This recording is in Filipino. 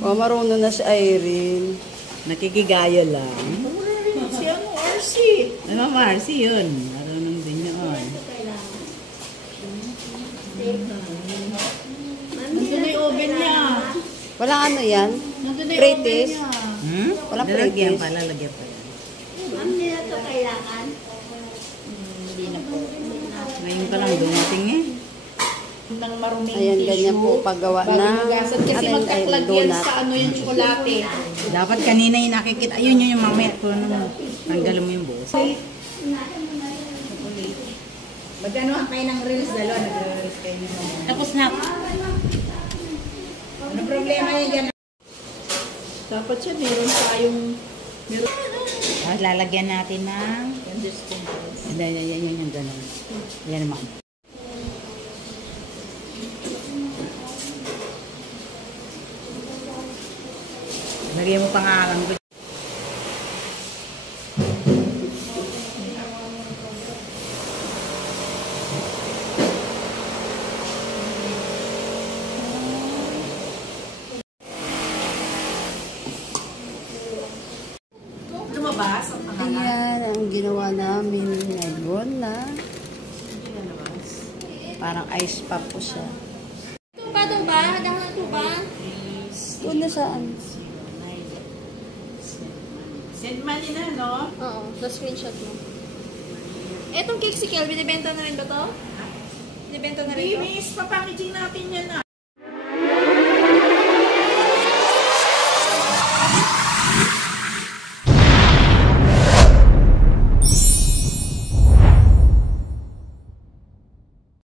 Oh, marunong na si Irene. Nakikigaya lang. Si ano, RC. Ano, Marcy yun. Marunong din yun. Nandun na yung oven niya. Walang ano yan? Nandun na yung oven Practice? niya. Walang Lalagyan practice. pa, lalagyan pa yan. Ma'am, hindi na ito kailangan. Hindi na po. Ngayon pa lang dumating eh. Nang maruming Ayan, tissue. ganyan po paggawa bago ng hugasan. Kasi amin, magkaklag yan donut. sa ano yung tsokolate. Dapat kanina yung nakikita. Ayun yun yung mamaya ko naman. Tanggalin mo yung buhos. Magano kayo ng reels, dalawa nagre-reels kayo ng mga. Tapos na. Ano problema yan dyan? Dapat siya meron tayong Tapos lalagyan natin ng... understand. Yan yung gano'n. Yan naman. Lagyan mo pangalan ko. Lumabas ang pangalan. Ayan, ang ginawa namin ngayon na parang ice pop po siya. Tuba, tuba. Hadang ng tuba. Doon na saan? Send money na, no? Oo, na-screenshot mo. Etong cake si Kel, binibenta na rin ba to? Binibenta na rin to? Bimis, papackaging natin yan na.